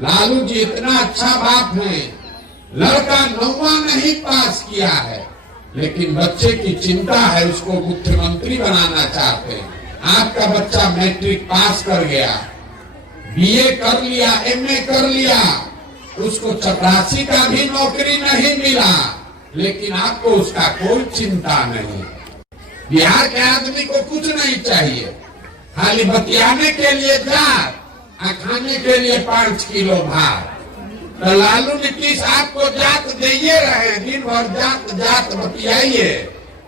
लालू जी इतना अच्छा बाप है, लड़का 9वां नहीं पास किया है, लेकिन बच्चे की चिंता है, उसको मुख्यमंत्री बनाना चाहते हैं। आपका बच्चा मैट्रिक पास कर गया, बीए कर लिया, एमए कर लिया, उसको चपरासी का भी नौकरी नहीं मिला, लेकिन आपको उसका कोई चिंता नहीं। बिहार के आदमी को कुछ नहीं चाहिए, खाली बतियाने के लिए जात, खाने के लिए 5 किलो भात। तो लालू नीतीश आपको जात दे रहे, दिन भर जात जात बतियाइए,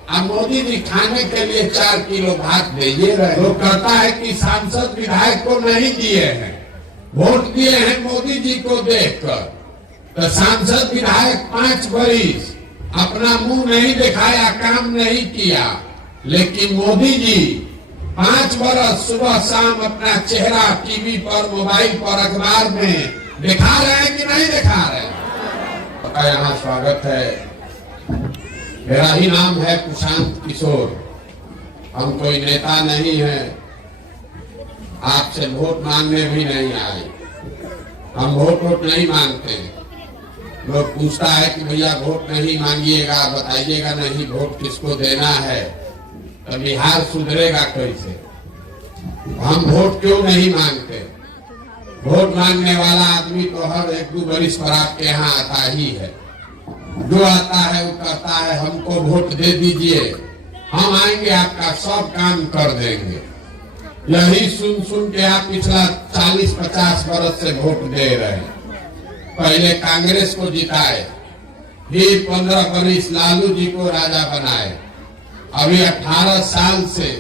अब मोदी जी खाने के लिए 4 किलो भात दे रहे। वो कहता है कि सांसद विधायक को नहीं दिए हैं, वोट दिए हैं मोदी जी को देखकर। तो सांसद विधायक 5 बरिस अपना मुंह नहीं दिखाया, काम नहीं किया, लेकिन मोदी जी 5 बरस सुबह शाम अपना चेहरा टीवी पर, मोबाइल पर, अखबार में दिखा रहे हैं कि नहीं दिखा रहे? आपका यहाँ स्वागत है। मेरा ही नाम है प्रशांत किशोर। हम कोई नेता नहीं है, आपसे वोट मांगने भी नहीं आए। हम वोट नहीं मांगते। लोग पूछता है कि भैया वोट नहीं मांगिएगा, बताइएगा नहीं वोट किसको देना है, तो बिहार सुधरेगा कैसे? हम वोट क्यों नहीं मांगते? वोट मांगने वाला आदमी तो हर 1-2 बरिस पर आपके यहाँ आता ही है। जो आता है वो कहता है हमको वोट दे दीजिए, हम आएंगे आपका सब काम कर देंगे। यही सुन सुन के आप पिछला 40-50 बरस से वोट दे रहे हैं। पहले कांग्रेस को जिताए, फिर 15 बरिस लालू जी को राजा बनाए, अभी 18 साल से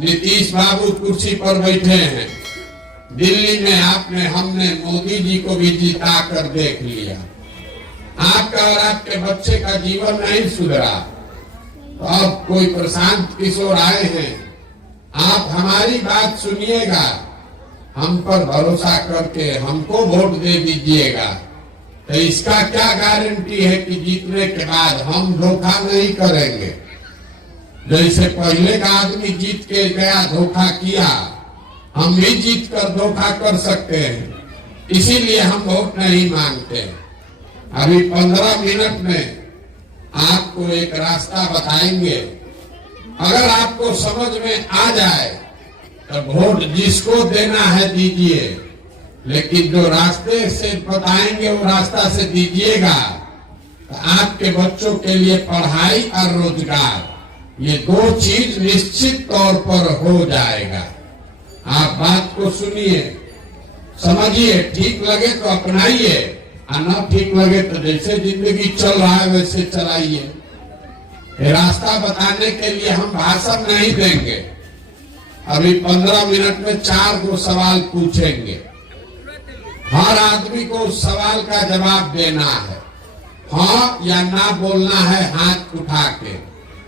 नीतीश बाबू कुर्सी पर बैठे हैं। दिल्ली में हमने मोदी जी को भी जिता कर देख लिया। आपका और आपके बच्चे का जीवन नहीं सुधरा, तो अब कोई प्रशांत किशोर आए हैं, आप हमारी बात सुनिएगा, हम पर भरोसा करके हमको वोट दे दीजिएगा। तो इसका क्या गारंटी है कि जीतने के बाद हम धोखा नहीं करेंगे? जैसे पहले का आदमी जीत के गया, धोखा किया, हम भी जीत कर धोखा कर सकते हैं। इसीलिए हम वोट नहीं मांगते। अभी 15 मिनट में आपको एक रास्ता बताएंगे, अगर आपको समझ में आ जाए तो वोट जिसको देना है दीजिए, लेकिन जो रास्ते से बताएंगे वो रास्ता से दीजिएगा। तो आपके बच्चों के लिए पढ़ाई और रोजगार, ये 2 चीज निश्चित तौर पर हो जाएगा। आप बात को सुनिए, समझिए, ठीक लगे तो अपनाइए, और न ठीक लगे तो जैसे जिंदगी चल रहा है वैसे चलाइए। रास्ता बताने के लिए हम भाषण नहीं देंगे। अभी 15 मिनट में 4 सवाल पूछेंगे, हर आदमी को उस सवाल का जवाब देना है, हाँ या ना बोलना है हाथ उठा के।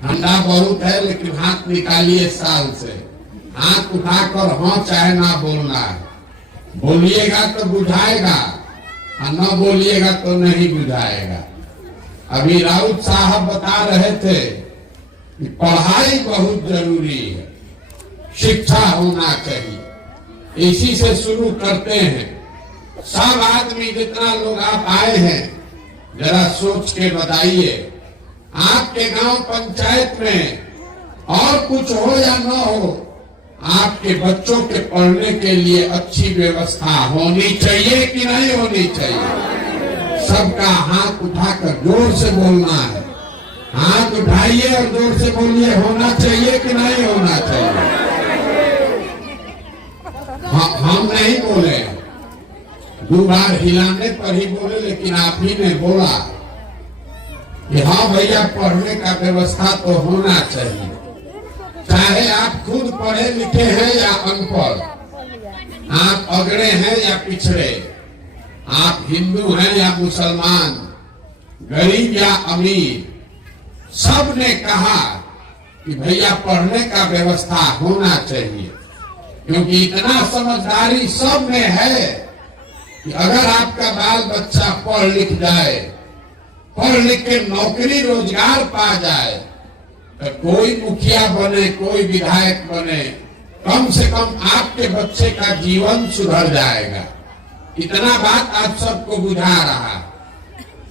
ठंडा बहुत है लेकिन हाथ निकालिए साल से, हाथ उठाकर हाँ चाहे ना बोलना है। बोलिएगा तो बुझाएगा और न बोलिएगा तो नहीं बुझाएगा। अभी राउत साहब बता रहे थे कि पढ़ाई बहुत जरूरी है, शिक्षा होना चाहिए। इसी से शुरू करते हैं। सब आदमी, जितना लोग आप आए हैं, जरा सोच के बताइए, आपके गांव पंचायत में और कुछ हो या न हो, आपके बच्चों के पढ़ने के लिए अच्छी व्यवस्था होनी चाहिए कि नहीं होनी चाहिए? सबका हाथ उठाकर जोर से बोलना है। हाथ उठाइए और जोर से बोलिए, होना चाहिए कि नहीं होना चाहिए? हम नहीं बोले, 2 बार हिलाने पर ही बोले, लेकिन आप ही ने बोला कि हाँ भैया पढ़ने का व्यवस्था तो होना चाहिए। चाहे आप खुद पढ़े लिखे हैं या अनपढ़, आप अगड़े हैं या पिछड़े, आप हिंदू हैं या मुसलमान, गरीब या अमीर, सब ने कहा कि भैया पढ़ने का व्यवस्था होना चाहिए। क्योंकि इतना समझदारी सब में है कि अगर आपका बाल बच्चा पढ़ लिख जाए, पढ़ लिख के नौकरी रोजगार पा जाए, तो कोई मुखिया बने, कोई विधायक बने, कम से कम आपके बच्चे का जीवन सुधर जाएगा। इतना बात आप सबको बुझा रहा।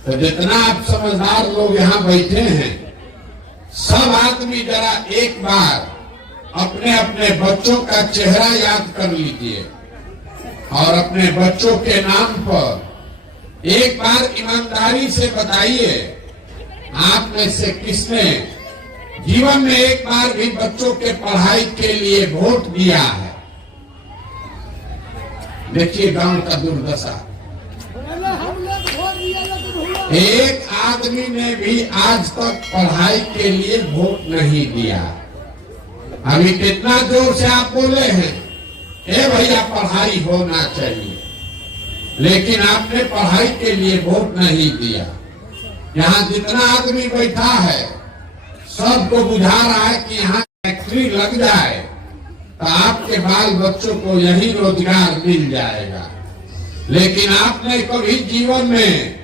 तो जितना आप समझदार लोग यहाँ बैठे हैं, सब आदमी जरा एक बार अपने अपने बच्चों का चेहरा याद कर लीजिए और अपने बच्चों के नाम पर एक बार ईमानदारी से बताइए, आप में से किसने जीवन में एक बार भी बच्चों के पढ़ाई के लिए वोट दिया है? देखिए गांव का दुर्दशा। एक आदमी ने भी आज तक पढ़ाई के लिए वोट नहीं दिया। अभी कितना जोर से आप बोले हैं, ए भैया पढ़ाई होना चाहिए, लेकिन आपने पढ़ाई के लिए वोट नहीं दिया। यहाँ जितना आदमी बैठा है सबको बुझा रहा है कि यहाँ फैक्ट्री लग जाए तो आपके बाल बच्चों को यही रोजगार मिल जाएगा, लेकिन आपने कभी जीवन में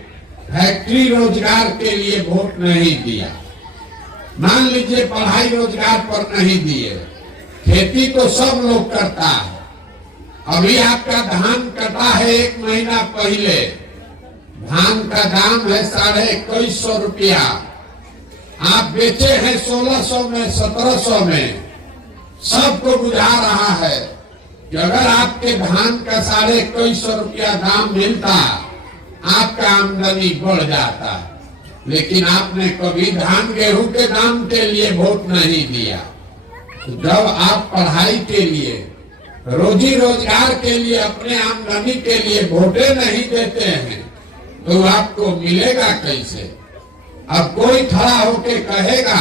फैक्ट्री रोजगार के लिए वोट नहीं दिया। मान लीजिए पढ़ाई रोजगार पर नहीं दिए, खेती तो सब लोग करता है। अभी आपका धान कटा है, 1 महीना पहले धान का दाम है 2150 रुपया, आप बेचे हैं 1600 में, 1700 में। सबको बुझा रहा है कि अगर आपके धान का 2150 रुपया दाम मिलता, आपका आमदनी बढ़ जाता, लेकिन आपने कभी धान गेहूं के दाम के लिए वोट नहीं दिया। जब आप पढ़ाई के लिए, रोजी रोजगार के लिए, अपने आमदनी के लिए वोटे नहीं देते हैं तो आपको मिलेगा कैसे? अब कोई खड़ा होके कहेगा,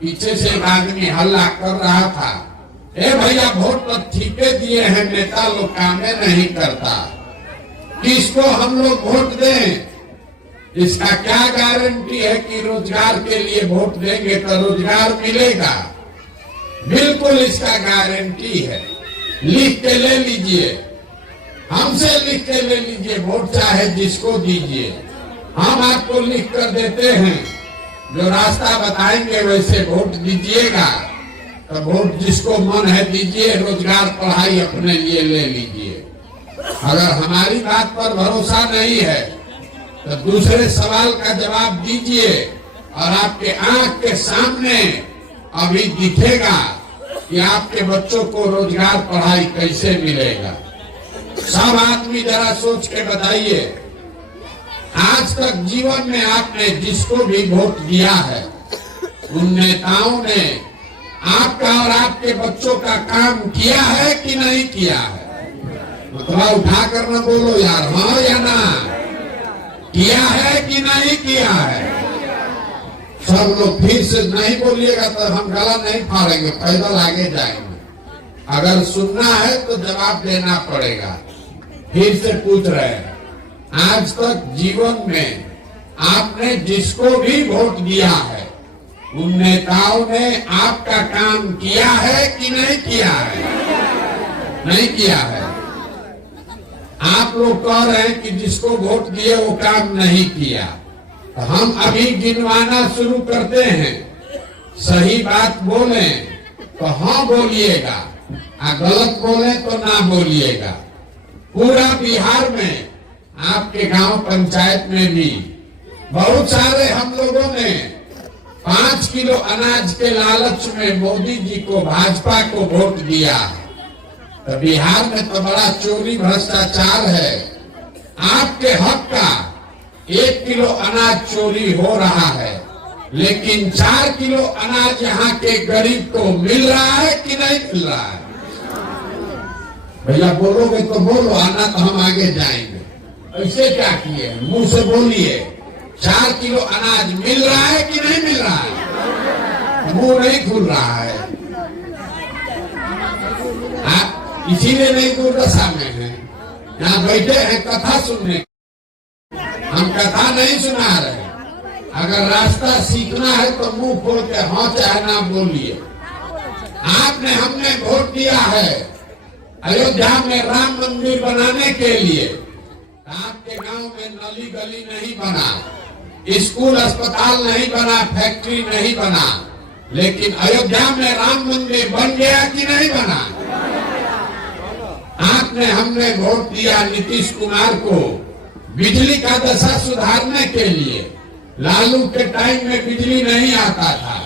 पीछे से एक आदमी हल्ला कर रहा था, ए भैया वोट तो ठीके दिए हैं, नेता लोग कामे नहीं करता, किसको हम लोग वोट दें? इसका क्या गारंटी है कि रोजगार के लिए वोट देंगे तो रोजगार मिलेगा? बिल्कुल इसका गारंटी है। लिख के ले लीजिए, हमसे लिख के ले लीजिए, वोट चाहे जिसको दीजिए, हम आपको लिख कर देते हैं, जो रास्ता बताएंगे वैसे वोट दीजिएगा। तो वोट जिसको मन है दीजिए, रोजगार पढ़ाई अपने लिए ले लीजिए। अगर हमारी बात पर भरोसा नहीं है तो दूसरे सवाल का जवाब दीजिए और आपके आंख के सामने अभी दिखेगा कि आपके बच्चों को रोजगार पढ़ाई कैसे मिलेगा। सब आदमी जरा सोच के बताइए, आज तक जीवन में आपने जिसको भी वोट दिया है, उन नेताओं ने आपका और आपके बच्चों का काम किया है कि नहीं किया है? मतलब उठा कर न बोलो यार, हाँ या ना, किया है कि नहीं किया है? सब लोग फिर से नहीं बोलिएगा तो हम गला नहीं फाड़ेंगे, पैदल आगे जाएंगे। अगर सुनना है तो जवाब देना पड़ेगा। फिर से पूछ रहे हैं, आज तक जीवन में आपने जिसको भी वोट दिया है, उन नेताओं ने आपका काम किया है कि नहीं किया है? नहीं किया है। आप लोग कह रहे हैं कि जिसको वोट दिए वो काम नहीं किया। तो हम अभी गिनवाना शुरू करते हैं। सही बात बोले तो हाँ बोलिएगा, गलत बोले तो ना बोलिएगा। पूरा बिहार में, आपके गांव पंचायत में भी बहुत सारे हम लोगों ने 5 किलो अनाज के लालच में मोदी जी को, भाजपा को वोट दिया। तो बिहार में तो बड़ा चोरी भ्रष्टाचार है। आपके हक का 1 किलो अनाज चोरी हो रहा है, लेकिन 4 किलो अनाज यहाँ के गरीब को मिल रहा है कि नहीं मिल रहा है? भैया बोलोगे तो बोलो, आना तो हम आगे जाएंगे। ऐसे क्या किए? मुंह से बोलिए, 4 किलो अनाज मिल रहा है कि नहीं मिल रहा है? मुंह नहीं खुल रहा है। आप इसीलिए नहीं दुर्दशा में हैं, यहाँ बैठे हैं कथा सुनने। हम कथा नहीं सुना रहे। अगर रास्ता सीखना है तो मुंह खोल के हाँ चाहे ना बोलिए। आपने, हमने वोट दिया है अयोध्या में राम मंदिर बनाने के लिए। आपके गांव में नली गली नहीं बना, स्कूल अस्पताल नहीं बना, फैक्ट्री नहीं बना, लेकिन अयोध्या में राम मंदिर बन गया कि नहीं बना? आपने हमने वोट दिया नीतीश कुमार को बिजली का दशा सुधारने के लिए। लालू के टाइम में बिजली नहीं आता था,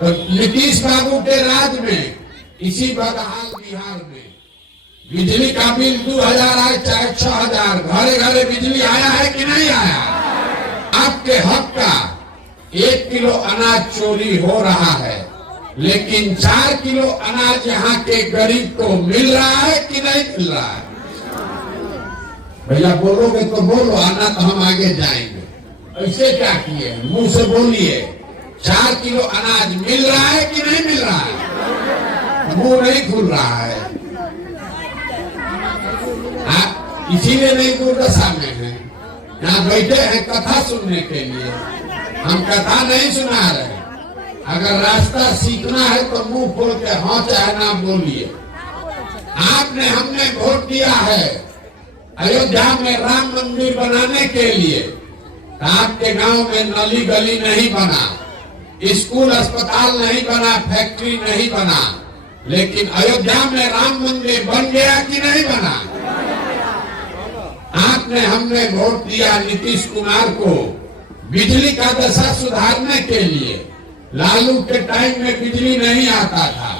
तो नीतीश बाबू के राज में इसी बदहाल बिहार में बिजली का बिल 2000 आए चाहे 6000, घरे घरे बिजली आया है कि नहीं आया? आपके हक का 1 किलो अनाज चोरी हो रहा है, लेकिन 4 किलो अनाज यहाँ के गरीब को मिल रहा है कि नहीं मिल रहा है? भैया बोलोगे तो बोलो, आना तो हम आगे जाएंगे। ऐसे क्या किए, मुंह से बोलिए। 4 किलो अनाज मिल रहा है कि नहीं मिल रहा है? मुंह नहीं खुल रहा है। आप इसीलिए नहीं दुर्दशा में हैं। यहाँ बैठे हैं कथा सुनने के लिए, हम कथा नहीं सुना रहे। अगर रास्ता सीखना है तो मुंह खोल के हाँ चाहे ना बोलिए। आपने हमने वोट दिया है अयोध्या में राम मंदिर बनाने के लिए। आपके गांव में नली गली नहीं बना, स्कूल अस्पताल नहीं बना, फैक्ट्री नहीं बना, लेकिन अयोध्या में राम मंदिर बन गया कि नहीं बना? आपने हमने वोट दिया नीतीश कुमार को बिजली का दशा सुधारने के लिए। लालू के टाइम में बिजली नहीं आता था,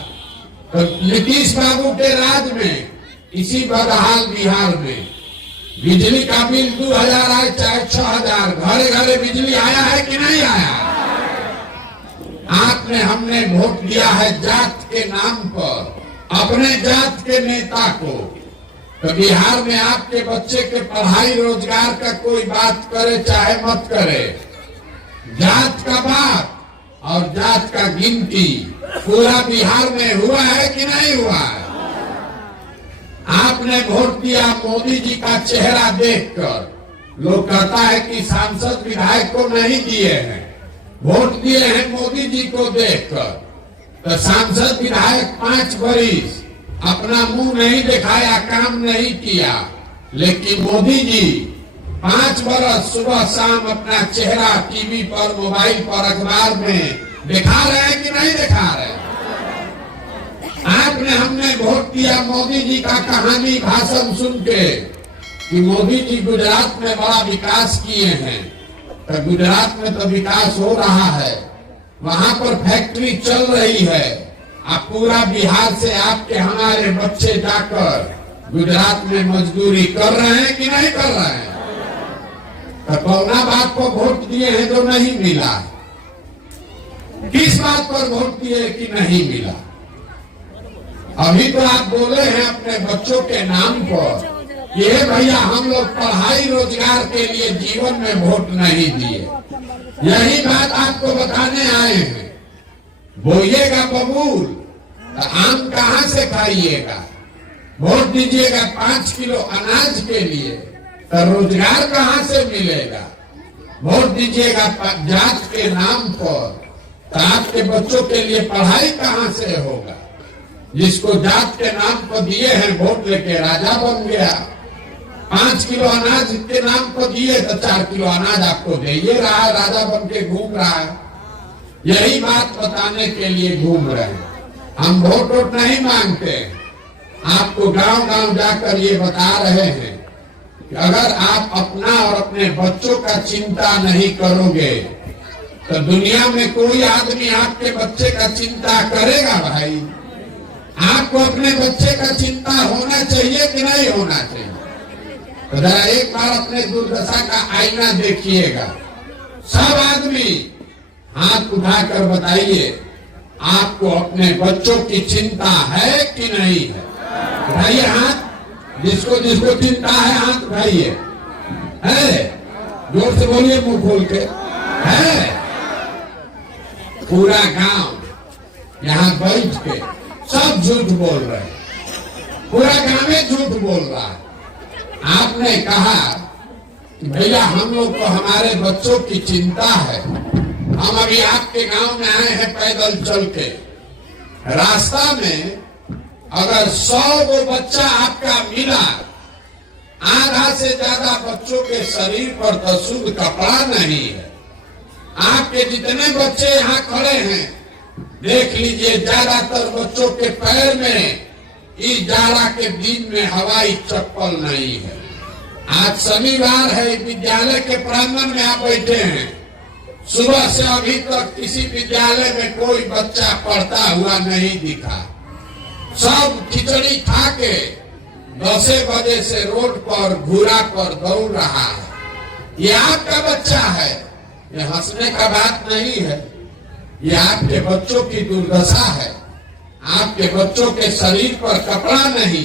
तो नीतीश बाबू के राज में इसी बदहाल बिहार में बिजली का बिल 2000 आए चाहे 6000, घरे घरे बिजली आया है कि नहीं आया? आपने हमने वोट दिया है जात के नाम पर, अपने जात के नेता को। तो बिहार में आपके बच्चे के पढ़ाई रोजगार का कोई बात करे चाहे मत करे, जात का बात और जात का गिनती पूरा बिहार में हुआ है कि नहीं हुआ है? आपने वोट दिया मोदी जी का चेहरा देखकर। लोग कहता है कि सांसद विधायक को नहीं दिए हैं, वोट दिए हैं मोदी जी को देखकर। तो सांसद विधायक 5 बरिस अपना मुंह नहीं दिखाया, काम नहीं किया, लेकिन मोदी जी 5 बरस सुबह शाम अपना चेहरा टीवी पर, मोबाइल पर, अखबार में दिखा रहे हैं कि नहीं दिखा रहे? आपने हमने वोट दिया मोदी जी का कहानी भाषण सुन के कि मोदी जी गुजरात में बड़ा विकास किए हैं। तो गुजरात में तो विकास हो रहा है, वहां पर फैक्ट्री चल रही है। अब पूरा बिहार से आपके हमारे बच्चे जाकर गुजरात में मजदूरी कर रहे हैं कि नहीं कर रहे हैं? तो कौना बात को वोट दिए हैं जो नहीं मिला? किस बात पर वोट दिए कि नहीं मिला? अभी तो आप बोले हैं अपने बच्चों के नाम पर, ये भैया हम लोग पढ़ाई रोजगार के लिए जीवन में वोट नहीं दिए। यही बात आपको बताने आए हैं। बोइएगा बबूल तो आम कहाँ से खाइएगा? वोट दीजिएगा 5 किलो अनाज के लिए तो रोजगार कहाँ से मिलेगा? वोट दीजिएगा जात के नाम पर तो आपके बच्चों के लिए पढ़ाई कहाँ से होगा? जिसको जात के नाम पर दिए हैं वोट लेके राजा बन गया। 5 किलो अनाज के नाम पर दिए तो 4 किलो अनाज आपको दे ही रहा है, राजा बन के घूम रहा है। यही बात बताने के लिए घूम रहे हैं। हम वोट नहीं मांगते, आपको गांव गांव जाकर ये बता रहे हैं कि अगर आप अपना और अपने बच्चों का चिंता नहीं करोगे तो दुनिया में कोई आदमी आपके बच्चे का चिंता करेगा? भाई आपको अपने बच्चे का चिंता होना चाहिए कि नहीं होना चाहिए? तो जरा एक बार अपने दुर्दशा का आईना देखिएगा। सब आदमी हाथ उठाकर बताइए, आपको अपने बच्चों की चिंता है कि नहीं है? उठाइए हाथ, जिसको जिसको चिंता है हाथ उठाइए। है? जोर से बोलिए, मुंह खोल के। है? पूरा गांव यहाँ बैठ के सब झूठ बोल रहे हैं, पूरा गांव में झूठ बोल रहा है। आपने कहा कि भैया हम लोग को हमारे बच्चों की चिंता है, हम अभी आपके गांव में आए हैं पैदल चल के। रास्ता में अगर 100 वो बच्चा आपका मिला, आधा से ज्यादा बच्चों के शरीर पर तो शुद्ध कपड़ा नहीं है। आपके जितने बच्चे यहाँ खड़े हैं देख लीजिए, ज्यादातर बच्चों के पैर में इस जाड़ा के दिन में हवाई चप्पल नहीं है। आज शनिवार है, विद्यालय के प्रांगण में आप बैठे हैं। सुबह से अभी तक किसी विद्यालय में कोई बच्चा पढ़ता हुआ नहीं दिखा। सब खिचड़ी खा के 10 बजे से रोड पर घूरा पर दौड़ रहा है। ये आपका बच्चा है, ये हंसने का बात नहीं है। ये आपके बच्चों की दुर्दशा है। आपके बच्चों के शरीर पर कपड़ा नहीं,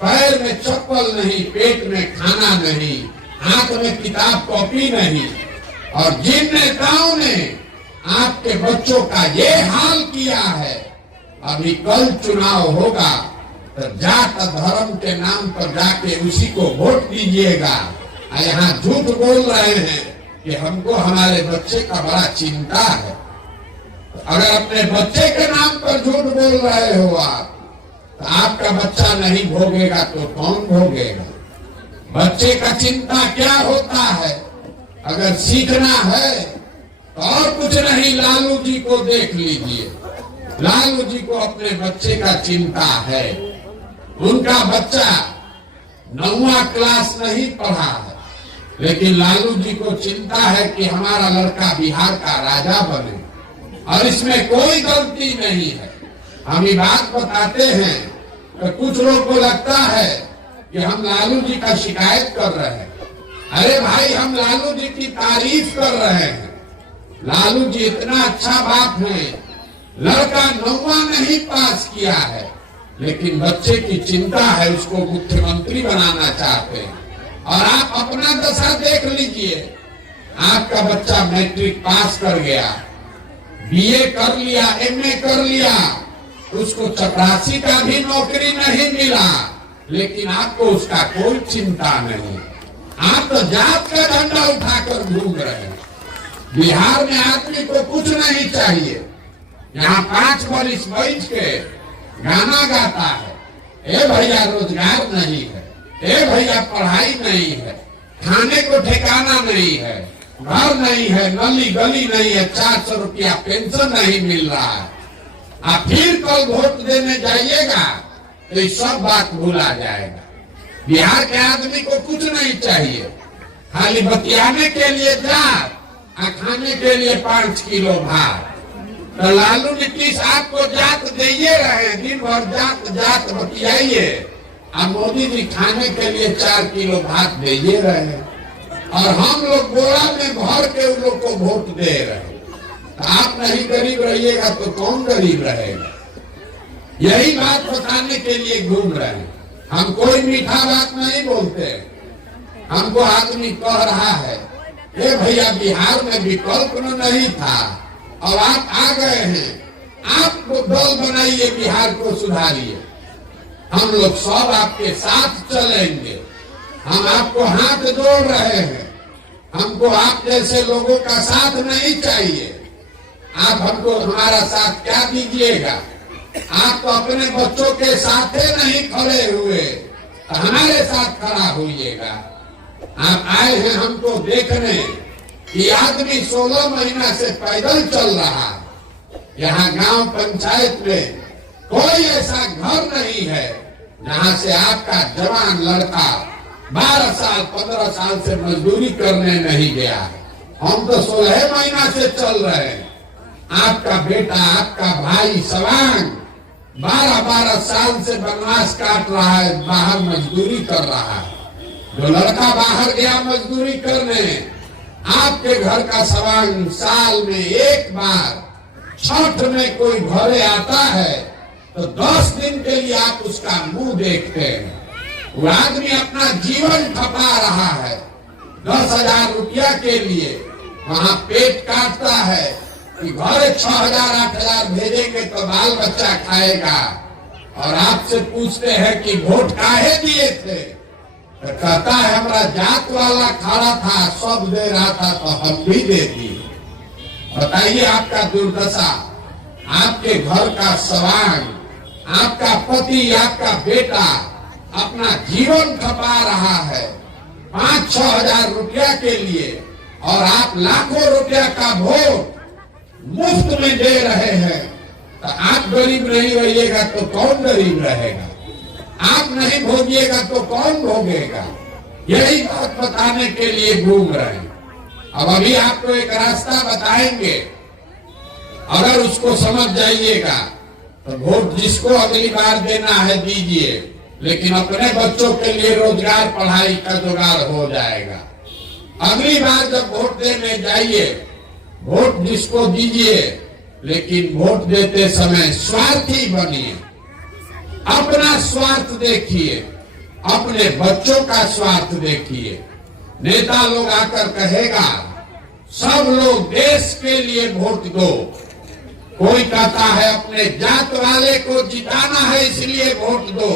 पैर में चप्पल नहीं, पेट में खाना नहीं, हाथ में किताब कॉपी नहीं। और जिन नेताओं ने आपके बच्चों का ये हाल किया है, अभी कल चुनाव होगा तो जात धर्म के नाम पर जाके उसी को वोट दीजिएगा। यहाँ झूठ बोल रहे हैं कि हमको हमारे बच्चे का बड़ा चिंता है। अगर अपने बच्चे के नाम पर झूठ बोल रहे हो आप, तो आपका बच्चा नहीं भोगेगा तो कौन भोगेगा? बच्चे का चिंता क्या होता है? अगर सीखना है तो और कुछ नहीं, लालू जी को देख लीजिए। लालू जी को अपने बच्चे का चिंता है। उनका बच्चा 9वां क्लास नहीं पढ़ा है, लेकिन लालू जी को चिंता है कि हमारा लड़का बिहार का राजा बने। और इसमें कोई गलती नहीं है। हम ये बात बताते हैं तो कुछ लोग को लगता है कि हम लालू जी का शिकायत कर रहे हैं। अरे भाई, हम लालू जी की तारीफ कर रहे हैं। लालू जी इतना अच्छा बाप है। लड़का 9वां नहीं पास किया है, लेकिन बच्चे की चिंता है, उसको मुख्यमंत्री बनाना चाहते हैं। और आप अपना दशा देख लीजिए। आपका बच्चा मैट्रिक पास कर गया, बीए कर लिया, एमए कर लिया, उसको चपरासी का भी नौकरी नहीं मिला, लेकिन आपको उसका कोई चिंता नहीं। आप तो जात का झंडा उठाकर घूम रहे हैं। बिहार में आदमी को कुछ नहीं चाहिए। यहाँ 5 बरिस बैठ के गाना गाता है, ए भैया रोजगार नहीं है, ए भैया पढ़ाई नहीं है, खाने को ठिकाना नहीं है, घर नहीं है, नली गली नहीं है, 400 रुपया पेंशन नहीं मिल रहा है। आप फिर कल वोट देने जाइएगा तो ये सब बात भूला जाएगा। बिहार के आदमी को कुछ नहीं चाहिए, खाली बतियाने के लिए जात, खाने के लिए 5 किलो भात। तो लालू नीतीश आपको जात दिए रहे, दिन भर जात जात बतियाइए। अब मोदी जी खाने के लिए 4 किलो भात दिए रहे, और हम लोग बोरा में भर के उन लोग को वोट दे रहे। तो आप नहीं गरीब रहिएगा तो कौन गरीब रहेगा? यही बात बताने के लिए घूम रहे हैं। हम कोई मीठा बात नहीं बोलते। हमको आदमी कह रहा है, ये भैया बिहार में विकल्प नहीं था और आप आ गए हैं, आपको दल बनाइए, बिहार को सुधारिए। हम लोग सब आपके साथ चलेंगे। हम आपको हाथ जोड़ रहे हैं। हमको आप जैसे लोगों का साथ नहीं चाहिए। आप हमको हमारा साथ क्या दीजिएगा? आप तो अपने बच्चों के साथ नहीं खड़े हुए, तो हमारे साथ खड़ा होइएगा। आप आए हैं हमको देखने कि आदमी 16 महीना से पैदल चल रहा है। यहाँ गांव पंचायत में कोई ऐसा घर नहीं है जहाँ से आपका जवान लड़का 12 साल 15 साल से मजदूरी करने नहीं गया है। हम तो 16 महीना से चल रहे हैं। आपका बेटा, आपका भाई सवांग 12-12 साल से वनवास काट रहा है, बाहर मजदूरी कर रहा है। जो लड़का बाहर गया मजदूरी करने, आपके घर का सवांग साल में एक बार छठ में कोई घरे आता है तो 10 दिन के लिए आप उसका मुंह देखते हैं। वो आदमी अपना जीवन खपा रहा है 10,000 रुपया के लिए। वहां पेट काटता है कि घरे 6,000-8,000 भेजेंगे तो बाल बच्चा खाएगा। और आपसे पूछते हैं कि वोट काहे दिए थे, तो कहता है हमारा जात वाला खड़ा था, सब दे रहा था तो हम भी दे दिए। बताइए आपका दुर्दशा, आपके घर का सवांग, आपका पति, आपका बेटा अपना जीवन खपा रहा है 5-6 हजार रुपया के लिए, और आप लाखों रुपया का वोट मुफ्त में दे रहे हैं। तो आप गरीब नहीं रहिएगा तो कौन गरीब रहेगा? आप नहीं भोगिएगा तो कौन भोगेगा? यही बात बताने के लिए घूम रहे हैं। अब अभी आपको एक रास्ता बताएंगे, अगर उसको समझ जाइएगा तो वोट जिसको अगली बार देना है दीजिए, लेकिन अपने बच्चों के लिए रोजगार पढ़ाई का जुगाड़ हो जाएगा। अगली बार जब वोट देने जाइए, वोट जिसको दीजिए, लेकिन वोट देते समय स्वार्थी बनिए। अपना स्वार्थ देखिए, अपने बच्चों का स्वार्थ देखिए। नेता लोग आकर कहेगा सब लोग देश के लिए वोट दो, कोई कहता है अपने जात वाले को जिताना है इसलिए वोट दो,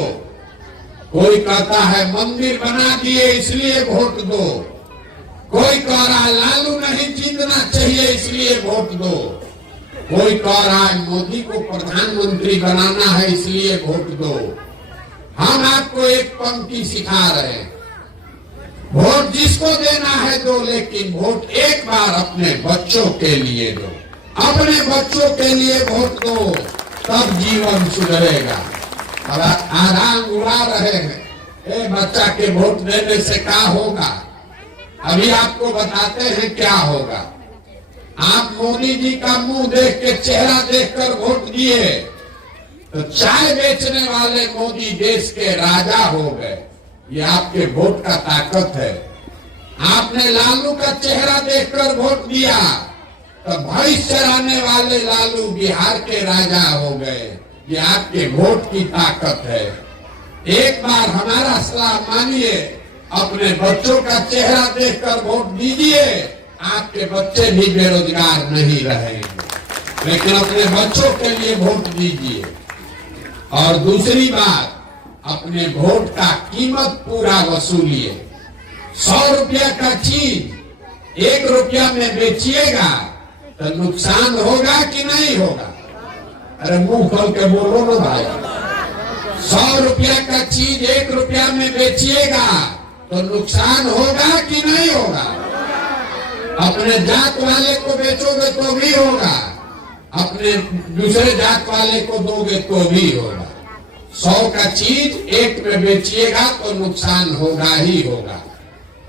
कोई कहता है मंदिर बना दिए इसलिए वोट दो, कोई कह रहा है लालू नहीं जीतना चाहिए इसलिए वोट दो, कोई कह रहा है मोदी को प्रधानमंत्री बनाना है इसलिए वोट दो। हम आपको एक पंक्ति सिखा रहे हैं, वोट जिसको देना है दो, लेकिन वोट एक बार अपने बच्चों के लिए दो। अपने बच्चों के लिए वोट दो, तब जीवन सुधरेगा। अब आराम उड़ा रहे हैं, बच्चा के वोट देने से क्या होगा? अभी आपको बताते हैं क्या होगा। आप मोदी जी का मुंह देख के, चेहरा देखकर वोट दिए तो चाय बेचने वाले मोदी देश के राजा हो गए। ये आपके वोट का ताकत है। आपने लालू का चेहरा देखकर वोट दिया तो भैंस चराने वाले लालू बिहार के राजा हो गए। ये आपके वोट की ताकत है। एक बार हमारा सलाह मानिए, अपने बच्चों का चेहरा देखकर वोट दीजिए। आपके बच्चे भी बेरोजगार नहीं रहेंगे, लेकिन अपने बच्चों के लिए वोट दीजिए। और दूसरी बात, अपने वोट का कीमत पूरा वसूलिए। 100 रुपया का चीज 1 रुपया में बेचिएगा तो नुकसान होगा कि नहीं होगा? अरे मुंह खोल के बोलो ना भाई। 100 रुपया का चीज 1 रुपया में बेचिएगा तो नुकसान होगा कि नहीं होगा? अपने जात वाले को बेचोगे तो भी होगा, अपने दूसरे जात वाले को दोगे तो भी होगा। 100 का चीज 1 में बेचिएगा तो नुकसान होगा ही होगा।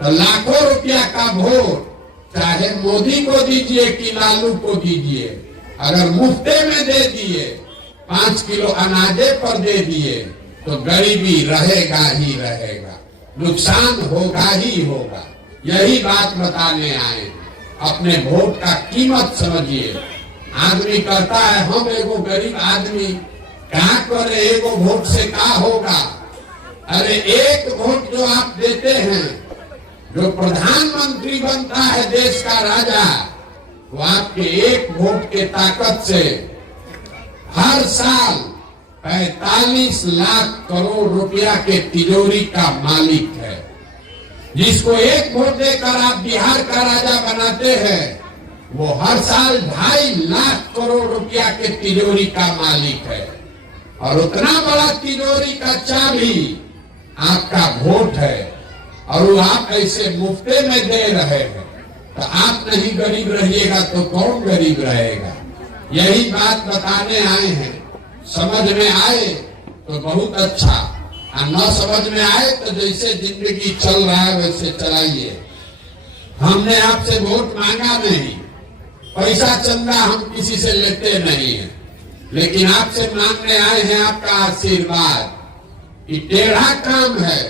तो लाखों रुपया का वोट चाहे मोदी को दीजिए कि लालू को दीजिए, अगर मुफ्ते में दे दिए, 5 किलो अनाजे पर दे दिए तो गरीबी रहेगा ही रहेगा, नुकसान होगा ही होगा। यही बात बताने आए। अपने वोट का कीमत समझिए। आदमी कहता है हम एगो गरीब आदमी क्या करे, एगो वोट से क्या होगा? अरे एक वोट जो आप देते हैं, जो प्रधानमंत्री बनता है देश का राजा, वो आपके एक वोट के ताकत से हर साल 45 लाख करोड़ रुपया के तिजोरी का मालिक है। जिसको एक वोट देकर आप बिहार का राजा बनाते हैं, वो हर साल 2.5 लाख करोड़ रुपया के तिजोरी का मालिक है। और उतना बड़ा तिजोरी का चाबी आपका वोट है, और वो आप ऐसे मुफ्ते में दे रहे हैं। तो आप नहीं गरीब रहिएगा तो कौन गरीब रहेगा? यही बात बताने आए हैं। समझ में आए तो बहुत अच्छा, और न समझ में आए तो जैसे जिंदगी चल रहा है वैसे चलाइए। हमने आपसे वोट मांगा नहीं, पैसा चंदा हम किसी से लेते नहीं है, लेकिन आपसे मांगने आए हैं आपका आशीर्वाद। कि टेढ़ा काम है,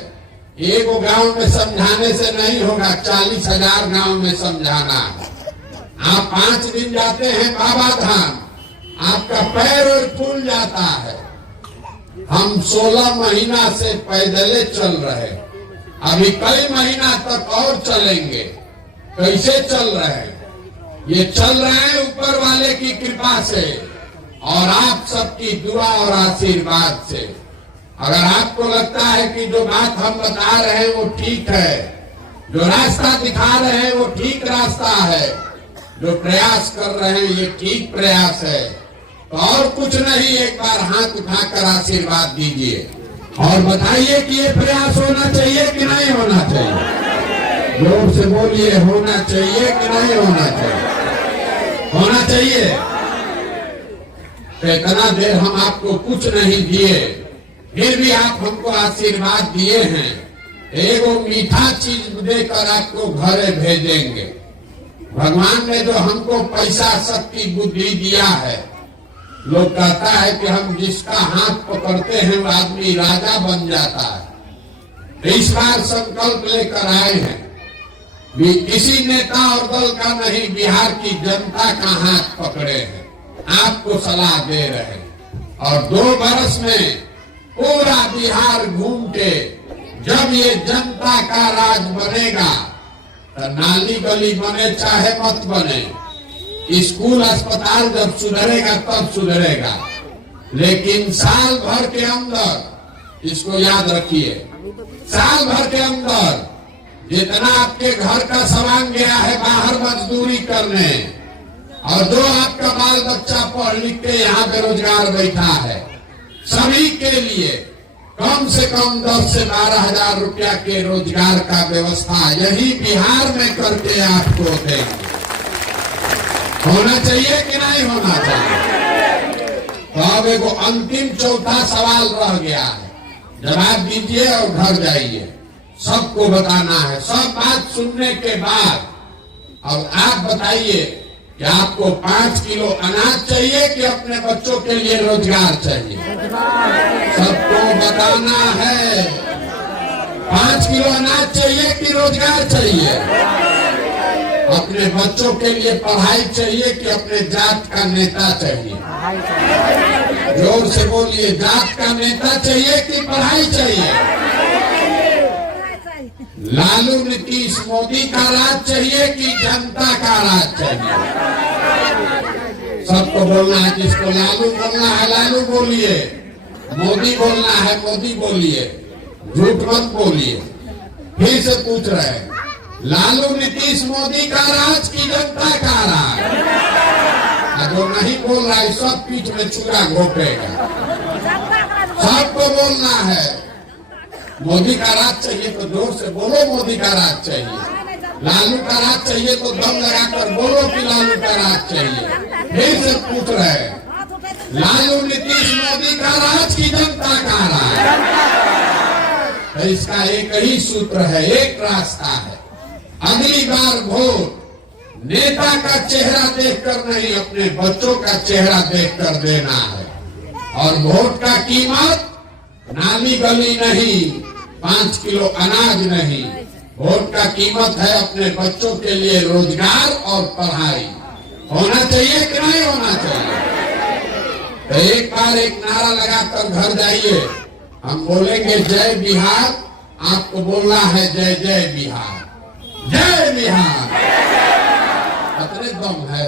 एक गांव में समझाने से नहीं होगा, 40,000 गांव में समझाना है। आप 5 दिन जाते हैं बाबा धाम, आपका पैर और फूल जाता है। हम 16 महीना से पैदले चल रहे, अभी कई महीना तक और चलेंगे। कैसे चल रहे हैं? ये चल रहे हैं ऊपर वाले की कृपा से और आप सबकी दुआ और आशीर्वाद से। अगर आपको लगता है कि जो बात हम बता रहे हैं वो ठीक है, जो रास्ता दिखा रहे हैं वो ठीक रास्ता है, जो प्रयास कर रहे हैं ये ठीक प्रयास है, तो और कुछ नहीं, एक बार हाथ उठाकर आशीर्वाद दीजिए और बताइए कि ये प्रयास होना चाहिए कि नहीं होना चाहिए। जोर से बोलिए, होना चाहिए कि नहीं होना चाहिए? होना चाहिए। तो इतना देर हम आपको कुछ नहीं दिए, फिर भी आप हमको आशीर्वाद दिए हैं, एगो मीठा चीज देकर आपको घरे भेजेंगे। भगवान ने जो हमको पैसा, शक्ति, बुद्धि दिया है, लोग कहता है कि हम जिसका हाथ पकड़ते हैं वो आदमी राजा बन जाता है। इस बार संकल्प लेकर आए हैं, किसी नेता और दल का नहीं, बिहार की जनता का हाथ पकड़े हैं, आपको सलाह दे रहे हैं। और 2 बरस में पूरा बिहार घूम के जब ये जनता का राज बनेगा, तो नाली गली बने चाहे मत बने, स्कूल अस्पताल जब सुधरेगा तब सुधरेगा, लेकिन साल भर के अंदर, इसको याद रखिए, साल भर के अंदर जितना आपके घर का सामान गया है बाहर मजदूरी करने, और जो आपका बाल बच्चा पढ़ लिख के यहाँ बेरोजगार बैठा है, सभी के लिए कम से कम 10 से 12 हजार रुपया के रोजगार का व्यवस्था यही बिहार में करके आपको देंगे। होना चाहिए कि नहीं होना चाहिए? तो अब एगो अंतिम चौथा सवाल रह गया है, जवाब दीजिए और घर जाइए। सबको बताना है। सब बात सुनने के बाद अब आप बताइए कि आपको 5 किलो अनाज चाहिए कि अपने बच्चों के लिए रोजगार चाहिए? सबको बताना है। 5 किलो अनाज चाहिए कि रोजगार चाहिए? अपने बच्चों के लिए पढ़ाई चाहिए कि अपने जात का नेता चाहिए? जोर से बोलिए, जात का नेता चाहिए कि पढ़ाई चाहिए? लालू नीतीश मोदी का राज चाहिए कि जनता का राज चाहिए? सबको बोलना है। जिसको लालू बोलना है लालू बोलिए, मोदी बोलना है मोदी बोलिए, झूठ मत बोलिए। फिर से पूछ रहे हैं, लालू नीतीश मोदी का राज की जनता का राज? जो नहीं बोल रहा है सब पीठ में चूड़ा घोपेगा। सबको बोलना है। मोदी का राज चाहिए तो जोर से बोलो मोदी का राज चाहिए। लालू का राज चाहिए तो दम लगाकर बोलो कि लालू का राज चाहिए। फिर से पूछ रहे हैं, लालू नीतीश मोदी का राज की जनता का राज? तो इसका एक ही सूत्र है, एक रास्ता है। अगली बार वोट नेता का चेहरा देखकर नहीं, अपने बच्चों का चेहरा देखकर देना है। और वोट का कीमत नाली गली नहीं, 5 किलो अनाज नहीं, वोट का कीमत है अपने बच्चों के लिए रोजगार और पढ़ाई। होना चाहिए कि नहीं होना चाहिए? तो एक बार एक नारा लगाकर घर जाइए। हम बोलेंगे जय बिहार, आपको बोलना है जय जय बिहार, जय बिहार। कितने दम है।